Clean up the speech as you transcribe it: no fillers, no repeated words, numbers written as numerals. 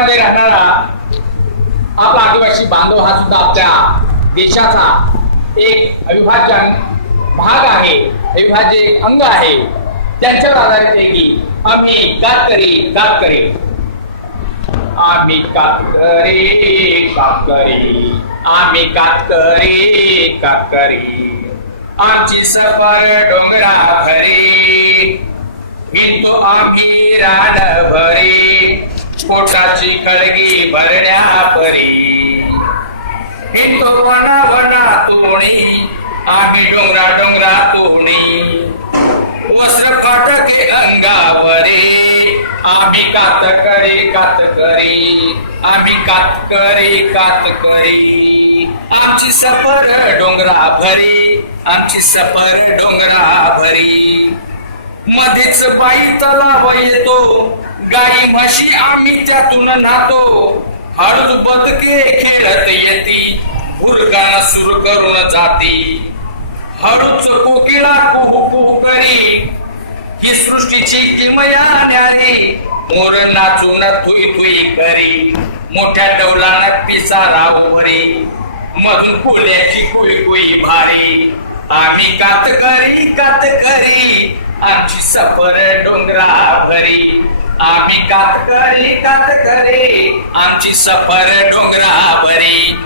मध्ये राहणारा आपला आदिवासी बांधव हा सुद्धा आपल्या देशाचा एक अविभाज्य भाग आहे, अविभाज्य एक अंग आहे. त्यांच्यावर आधारित आहे की आम्ही कातकरी कातकरी आम्ही कातकरी कातकरी आम्ही कातकरी कातकरी आमची सफर डोंगरा भरे हिंदू आम्ही रान भरे पोटाची खळगी भरण्या परी हिंदू वना वना तोणी आम्ही डोंगरा डोंगरा तोणी वस्त्र फाटके अंगावरे आम्ही कातकरी कातकरी आम्ही कातकरी कातकरी आमची सफर डोंगरा भरी आमची सफर डोंगरा भरी मध्येच पायी तलाव येतो गाई म्हशी आम्ही त्यातून नातो हळद बदके खेळत येती उरगाना सुर करून जाती हळूच कोकिळा कुहू कुहू करी ही सृष्टीची किमया न्यारी मोर नाचून थुई थुई करी मोठ्या डौलानं पिसारा उभरी मधून फुल्याची कुई कुई भारी आम्ही कातकरी कातकरी आमची सफर डोंगरा भरी आम्ही कातकरी कातकरी आमची सफर डोंगरा भरी.